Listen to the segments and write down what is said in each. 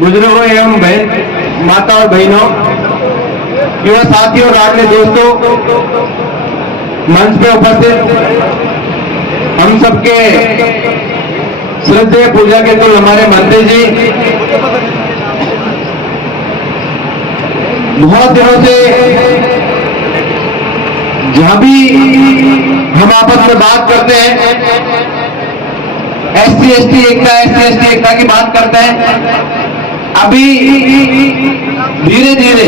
बुजुर्गों एवं बहन माता और बहनों, युवा साथियों और आगे दोस्तों, मंच पे उपस्थित हम सबके श्रद्धेय पूजा के कुल हमारे मंत्री जी, बहुत दिनों से जहां भी हम आपस में बात करते हैं, एससी एसटी एकता की बात करते हैं। अभी धीरे धीरे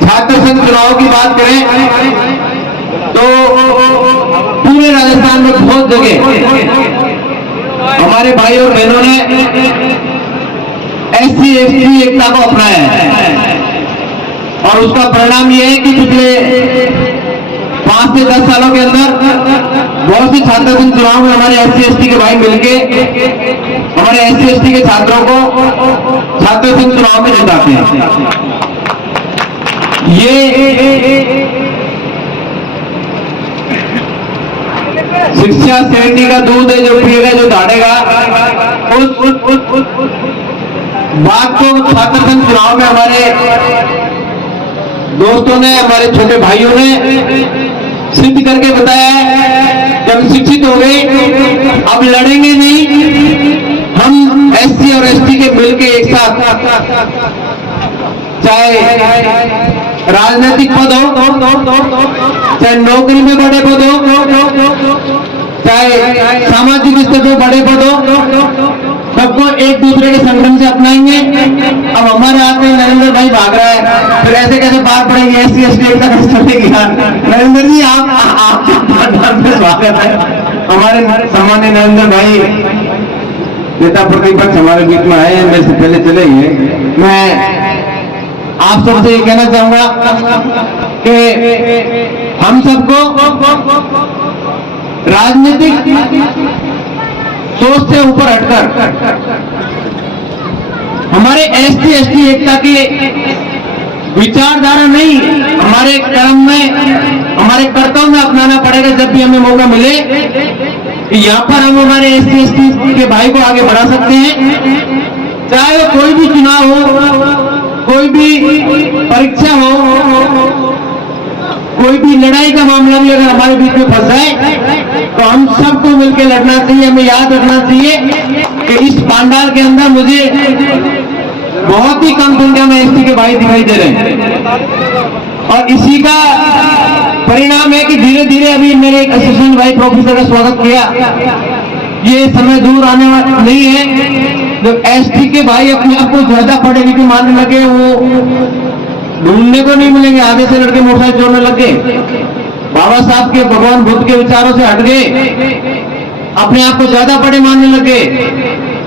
छात्र संघ चुनाव की बात करें तो पूरे राजस्थान में बहुत जगह हमारे भाई और बहनों ने एससी एसटी एकता को अपनाया है और उसका परिणाम यह है कि पिछले 5 से 10 सालों के अंदर बहुत सी छात्र संघ चुनाव में हमारे एससी एसटी के भाई मिलके हमारे एससी एसटी के छात्रों को छात्र संघ चुनाव में जिताते हैं। ये शिक्षा श्रेणी का दूध है, जो पिएगा जो दाढ़ेगा, उस बात को छात्र संघ चुनाव में हमारे दोस्तों ने, हमारे छोटे भाइयों ने सिद्ध करके बताया है कि हम शिक्षित हो गए, अब लड़ेंगे नहीं, हम एससी और एसटी के मिलके एक साथ, चाहे राजनीतिक पद हो, चाहे नौकरी में बड़े पद हो, चाहे सामाजिक स्तर पर बड़े पद हो, सबको एक दूसरे के संगठन से अपनाएंगे। अब हमारे हाथ में नरेंद्र भाई भाग रहा है, फिर ऐसे कैसे बात पड़ेगी एससी एसटी एकता कैसे चलेगी? नरेंद्र जी आप स्वागत है। हमारे सम्मानित नरेंद्र भाई नेता प्रतिपक्ष हमारे बीच में आए हैं, मेरे से पहले चले गए। मैं आप सबसे ये कहना चाहूंगा कि हम सबको राजनीतिक सोच से ऊपर हटकर हमारे एससी एसटी एकता की विचारधारा नहीं, हमारे कर्म में, हमारे कर्तव्य में अपनाना पड़ेगा। जब भी हमें मौका मिले यहाँ पर हम हमारे एससी एसटी के भाई को आगे बढ़ा सकते हैं। चाहे वो कोई भी चुनाव हो, कोई भी परीक्षा हो, कोई भी लड़ाई का मामला भी अगर हमारे बीच में फंस जाए तो हम सबको मिलकर लड़ना चाहिए। हमें याद रखना चाहिए कि इस पांडाल के अंदर मुझे बहुत ही कम संख्या में एसटी के भाई दिखाई दे रहे हैं और इसी का परिणाम है कि धीरे धीरे अभी मेरे एक असिस्टेंट भाई प्रोफेसर का स्वागत किया। ये समय दूर आने वाला नहीं है जब एसटी के भाई अपने आप को ज्यादा पढ़े लिखे मानने लगे, वो ढूंढने को नहीं मिलेंगे। आगे से लड़के मोटरसाइकिल छोड़ने लग गए, बाबा साहब के, भगवान बुद्ध के विचारों से हट गए, अपने आप को ज्यादा बड़े मानने लगे।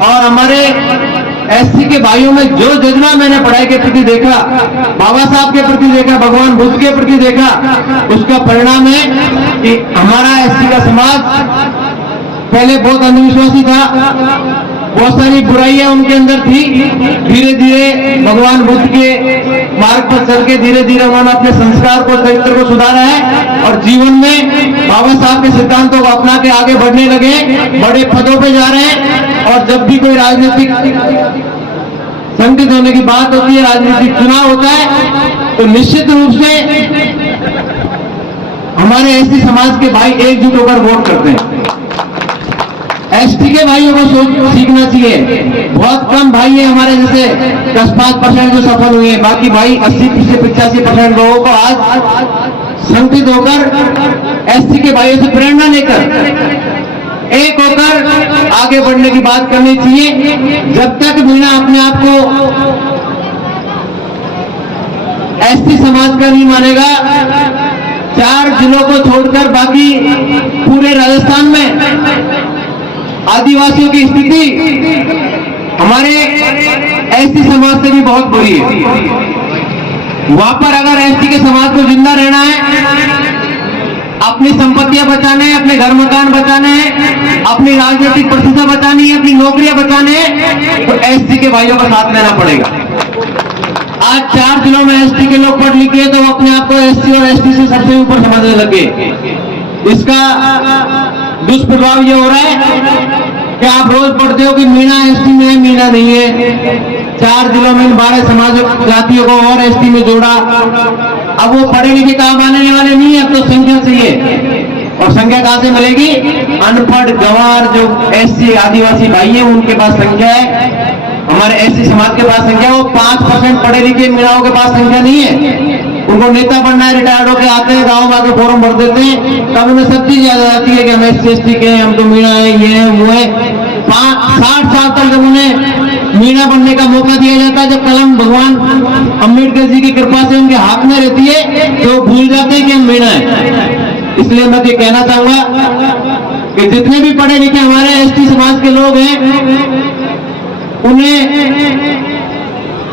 और हमारे एससी के भाइयों में जो जज्बा मैंने पढ़ाई के प्रति देखा, बाबा साहब के प्रति देखा, भगवान बुद्ध के प्रति देखा, उसका परिणाम है कि हमारा एससी का समाज पहले बहुत अंधविश्वासी था, बहुत सारी बुराइयां उनके अंदर थी। धीरे धीरे भगवान बुद्ध के मार्ग पर चल के धीरे धीरे उन्होंने अपने संस्कार को, चरित्र को सुधारा है और जीवन में बाबा साहब के सिद्धांतों को अपना के आगे बढ़ने लगे, बड़े पदों पे जा रहे हैं। और जब भी कोई राजनीतिक संकट होने की बात होती है, राजनीतिक चुनाव होता है, तो निश्चित रूप से हमारे एसटी समाज के भाई एकजुट होकर वोट करते हैं। एसटी के भाइयों को सीखना चाहिए। बहुत कम भाई है हमारे जैसे 10-5% जो सफल हुए हैं, बाकी भाई 80 से 85% लोगों को आज संगठित होकर एसटी के भाइयों से प्रेरणा लेकर एक होकर आगे बढ़ने की बात करनी चाहिए। जब तक बिना अपने आप को एसटी समाज का नहीं मानेगा, 4 जिलों को छोड़कर बाकी पूरे राजस्थान में आदिवासियों की स्थिति हमारे एसटी समाज से भी बहुत बुरी है। वहां पर अगर एसटी के समाज को जिंदा रहना है, अपनी संपत्तियां बचाने हैं, अपने घर मकान बचाने हैं, अपनी राजनीतिक प्रतिष्ठा बचानी है, अपनी नौकरियां बचाने हैं, तो एसटी के भाइयों का साथ लेना पड़ेगा। आज 4 जिलों में एसटी के लोग पढ़ लिखे तो वो अपने आप को एससी और एसटी से सबसे ऊपर समझने लगे। इसका दुष्प्रभाव ये हो रहा है क्या आप रोज पढ़ते हो कि मीणा एसटी में है, मीणा नहीं है? 4 जिलों में 12 समाज जातियों को और एसटी में जोड़ा। अब वो पढ़े लिखे काम आने वाले नहीं है, अब तो संख्या चाहिए। और संख्या कहां से मिलेगी? अनपढ़ गंवार जो एससी आदिवासी भाई है उनके पास संख्या है। हमारे एससी समाज के पास संख्या, वो 5% पढ़े लिखे मीणाओं के पास संख्या नहीं है। उनको नेता बनना है, रिटायर्ड होकर आते हैं, गांव में आके फॉर्म भर देते हैं, तब उन्हें सब चीज याद आती है कि हम एससी एसटी के हैं, हम तो मीणा है, ये है वो है। 60 साल तक जब उन्हें मीणा बनने का मौका दिया जाता है, जब कलम भगवान अम्बेडकर जी की कृपा से उनके हाथ में रहती है, तो भूल जाते हैं कि हम मीणा है। इसलिए मैं ये कहना चाहूंगा कि जितने भी पढ़े लिखे हमारे एसटी समाज के लोग हैं, उन्हें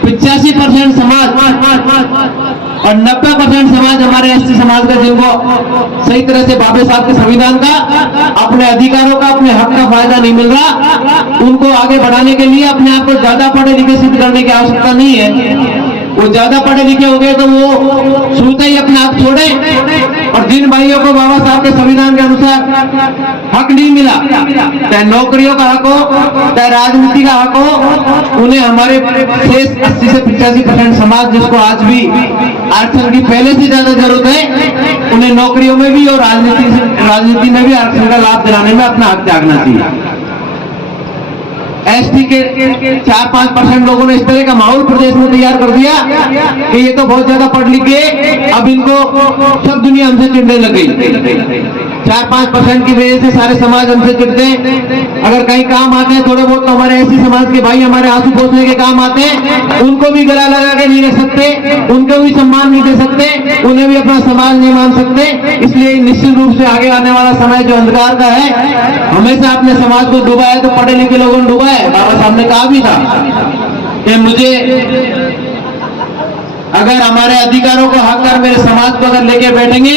85% समाज और 90% समाज हमारे एसटी समाज का, जिनको सही तरह से बाबे साहब के संविधान का, अपने अधिकारों का, अपने हक का फायदा नहीं मिल रहा, उनको आगे बढ़ाने के लिए अपने आप को ज्यादा पढ़े लिखे सिद्ध करने की आवश्यकता नहीं है। वो ज्यादा पढ़े लिखे हो गए तो वो सोचते ही अपने आप छोड़े। और जिन भाइयों को बाबा साहब के संविधान के अनुसार हक नहीं मिला, चाहे नौकरियों का हक हो, चाहे राजनीति का हक हो, उन्हें हमारे शेष 80 से 85% समाज, जिसको आज भी आरक्षण की पहले से ज्यादा जरूरत है, उन्हें नौकरियों में भी और राजनीति में भी आरक्षण का लाभ दिलाने में अपना हक त्यागना चाहिए। एसटी के 4-5% लोगों ने इस तरह का माहौल प्रदेश में तैयार कर दिया कि ये तो बहुत ज्यादा पढ़ लिख गए, अब इनको सब दुनिया हमसे चिढ़ने लग गई। 4-5% की वजह से सारे समाज हमसे चिढ़ते हैं। अगर कहीं काम आते हैं थोड़े बहुत, तो हमारे ऐसी समाज के भाई हमारे आंसू पोंछने के काम आते हैं, उनको भी गला लगा के नहीं रख सकते, उनको भी सम्मान नहीं दे सकते, उन्हें भी अपना समाज नहीं मान सकते। इसलिए निश्चित रूप से आगे आने वाला समय जो अंधकार का है, हमेशा अपने समाज को डूबा है तो पढ़े लिखे लोगों ने डूबा है। बाबा साहब ने कहा भी था कि मुझे अगर हमारे अधिकारों को हक कर मेरे समाज को अगर लेके बैठेंगे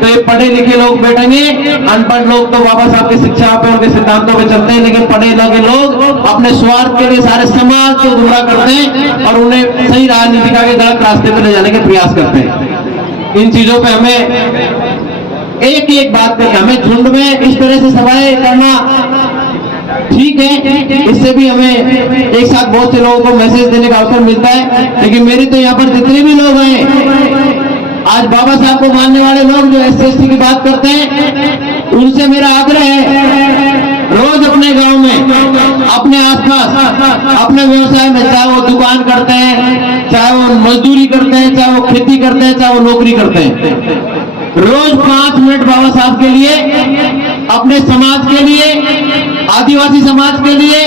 तो ये पढ़े लिखे लोग बैठेंगे, अनपढ़ लोग तो बाबा साहब की शिक्षा पे, उनके सिद्धांतों पे चलते हैं, लेकिन पढ़े लिखे लोग अपने स्वार्थ के लिए सारे समाज को गुमराह करते हैं और उन्हें सही राजनीति के गलत रास्ते पे ले जाने के प्रयास करते हैं। इन चीजों पे हमें एक बात पे, हमें झुंड में इस तरह से सभाएं करना ठीक है, इससे भी हमें एक साथ बहुत से लोगों को मैसेज देने का अवसर मिलता है। लेकिन मेरी तो यहाँ पर जितने भी लोग हैं, आज बाबा साहब को मानने वाले लोग जो एससी एसटी की बात करते हैं, उनसे मेरा आग्रह है, रोज अपने गांव में, अपने आसपास, अपने व्यवसाय में, चाहे वो दुकान करते हैं, चाहे वो मजदूरी करते हैं, चाहे वो खेती करते हैं, चाहे वो नौकरी करते हैं, रोज 5 मिनट बाबा साहब के लिए, अपने समाज के लिए, आदिवासी समाज के लिए,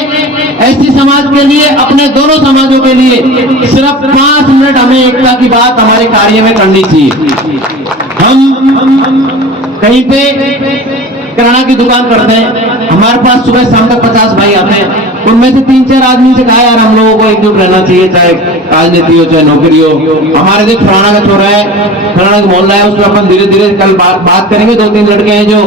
एसटी समाज के लिए, अपने दोनों समाजों के लिए सिर्फ 5 मिनट हमें एकता की बात हमारे कार्य में करनी चाहिए। हम कहीं पे किराना की दुकान करते हैं, हमारे पास सुबह शाम तक 50 भाई आते हैं, उनमें से 3-4 आदमी से कहा यार हम लोगों को एकजुट रहना चाहिए, चाहे राजनीति हो चाहे नौकरी हो। हमारे देख फलाना का छोरा है, फलाना का मोहल्ला है, उसमें अपन धीरे धीरे कल बात करेंगे। 2-3 लड़के हैं जो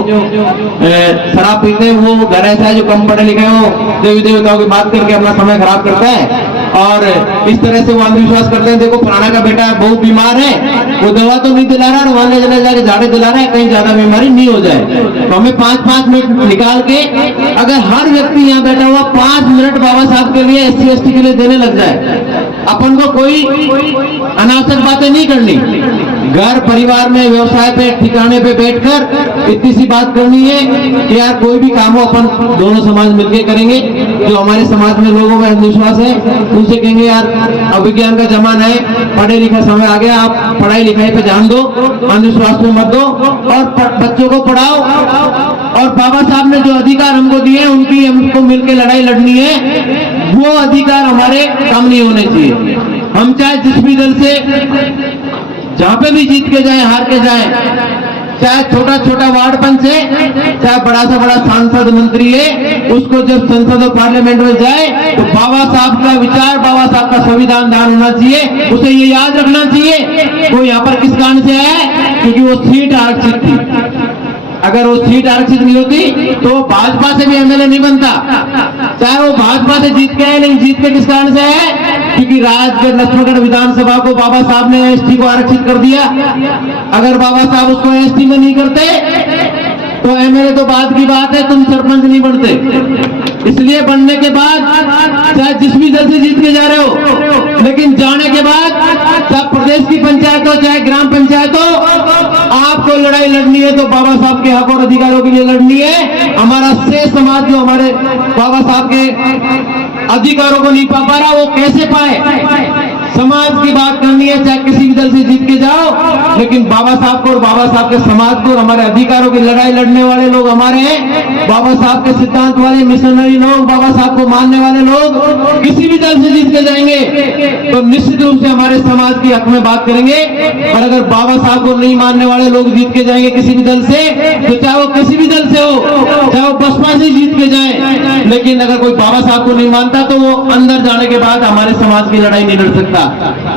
शराब पीते हैं, वो घर ऐसा है जो कम पढ़े लिखे हो, देवी देवताओं की बात करके अपना समय खराब करता है और इस तरह से वो अंधविश्वास करते हैं, देखो फलाना का बेटा बहुत बीमार है, वो दवा तो नहीं दिला रहा, वहां ले चले जाके झाड़े दिला रहा है, कहीं ज्यादा बीमारी नहीं हो जाए। तो हमें 5-5 मिनट निकाल के अगर हर व्यक्ति यहाँ बैठा हुआ 5 मिनट बाबा साहब के लिए, एससी एसटी के लिए देने लग जाए, अपन को कोई अनावश्यक बातें नहीं करनी, घर परिवार में, व्यवसाय पे, ठिकाने पे बैठकर इतनी सी बात करनी है कि यार कोई भी काम हो अपन दोनों समाज मिलकर करेंगे। जो हमारे समाज में लोगों में अंधविश्वास है, उनसे कहेंगे यार अभिज्ञान का जमाना है, पढ़े लिखा समय आ गया, आप पढ़ाई लिखाई पे ध्यान दो, अंधविश्वास में मत दो और बच्चों को पढ़ाओ। और बाबा साहब ने जो अधिकार हमको दिए, उनकी हमको मिलकर लड़ाई लड़नी है, वो अधिकार हमारे कम नहीं होने चाहिए। हम चाहे जिस भी दल से जहां पे भी जीत के जाए, हार के जाए, चाहे छोटा छोटा वार्ड पंच है, चाहे बड़ा से बड़ा सांसद मंत्री है, उसको जब संसद और पार्लियामेंट में जाए तो बाबा साहब का विचार, बाबा साहब का संविधान ध्यान होना चाहिए। उसे ये याद रखना चाहिए वो यहाँ पर किस कारण से आया, क्योंकि वो सीट आरक्षित थी। अगर वो सीट आरक्षित नहीं होती तो भाजपा से भी एमएलए नहीं बनता, चाहे वो भाजपा से जीत के आए, लेकिन जीत के किस कारण से है, क्योंकि राजगढ़ लक्ष्मणगढ़ विधानसभा को बाबा साहब ने एसटी को आरक्षित कर दिया। अगर बाबा साहब उसको एसटी में नहीं करते तो एमएलए तो बात की बात है, तुम सरपंच नहीं बनते। इसलिए बनने के बाद चाहे जिस भी दल से जीत के जा रहे हो, लेकिन जाने के बाद चाहे प्रदेश की पंचायत हो चाहे ग्राम पंचायत हो, आपको लड़ाई लड़नी है तो बाबा साहब के हक और अधिकारों के लिए लड़नी है। हमारा शेष समाज जो हमारे बाबा साहब के अधिकारों को नहीं पा रहा, वो कैसे पाए? समाज की बात करनी है, चाहे किसी भी दल से जीत के जाओ, लेकिन बाबा साहब को और बाबा साहब के समाज को और हमारे अधिकारों की लड़ाई लड़ने वाले लोग हमारे हैं। बाबा साहब के सिद्धांत वाले मिशनरी लोग, बाबा साहब को मानने वाले लोग किसी भी दल से जीत के जाएंगे तो निश्चित रूप से हमारे समाज की हक में बात करेंगे। और अगर बाबा साहब को नहीं मानने वाले लोग जीत के जाएंगे किसी भी दल से, तो चाहे वो किसी भी दल से हो, चाहे वो बसपा से जीत के जाए, लेकिन अगर कोई बाबा साहब को नहीं मानता तो वो अंदर जाने के बाद हमारे समाज की लड़ाई नहीं लड़ सकता।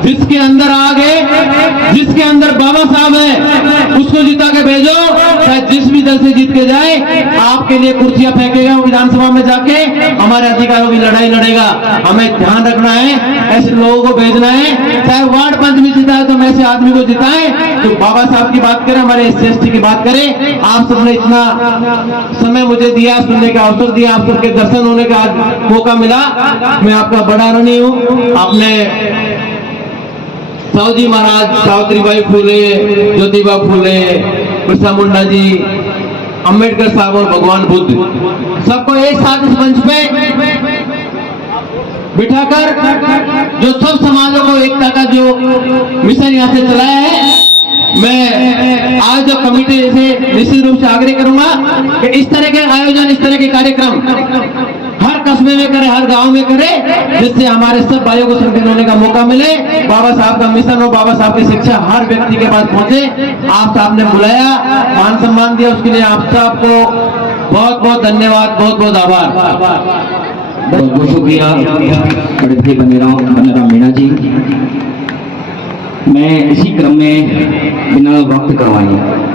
जिसके अंदर आग है, जिसके अंदर बाबा साहब है, उसको जिता के भेजो, चाहे जिस भी दल से जीत के जाए, आपके लिए कुर्सियां फेंकेगा विधानसभा में जाके, हमारे अधिकारों की लड़ाई लड़ेगा। हमें ध्यान रखना है, ऐसे लोगों को भेजना है। चाहे वार्ड पंच भी जिता है तो हम ऐसे आदमी को जिताएं तो बाबा साहब की बात करें, हमारे SC/ST की बात करें। आप सबने इतना समय मुझे दिया, सुनने का अवसर दिया, आप सबके दर्शन होने का मौका मिला, मैं आपका बड़ा ऋणी हूं। आपने साहूजी महाराज, सावित्रीबाई फुले, ज्योतिबा फुले, बिरसा मुंडा जी, अंबेडकर साहब और भगवान बुद्ध सबको एक साथ इस मंच पे बिठाकर जो सब समाजों को एकता का जो मिशन यहाँ से चलाया है, मैं आज जो कमेटी से निश्चित रूप से आग्रह करूंगा कि इस तरह के आयोजन, इस तरह के कार्यक्रम हर कस्बे में करे, हर गांव में करे, जिससे हमारे सब भाइयों को संगठन होने का मौका मिले, बाबा साहब का मिशन और बाबा साहब की शिक्षा हर व्यक्ति के पास पहुंचे। आप साहब ने बुलाया, मान सम्मान दिया, उसके लिए आप सबको बहुत बहुत धन्यवाद, बहुत बहुत आभार। बहुत बहुत शुक्रिया बड़े भाई बनेराम मीणा जी। मैं इसी क्रम में बिना वक्त करवाए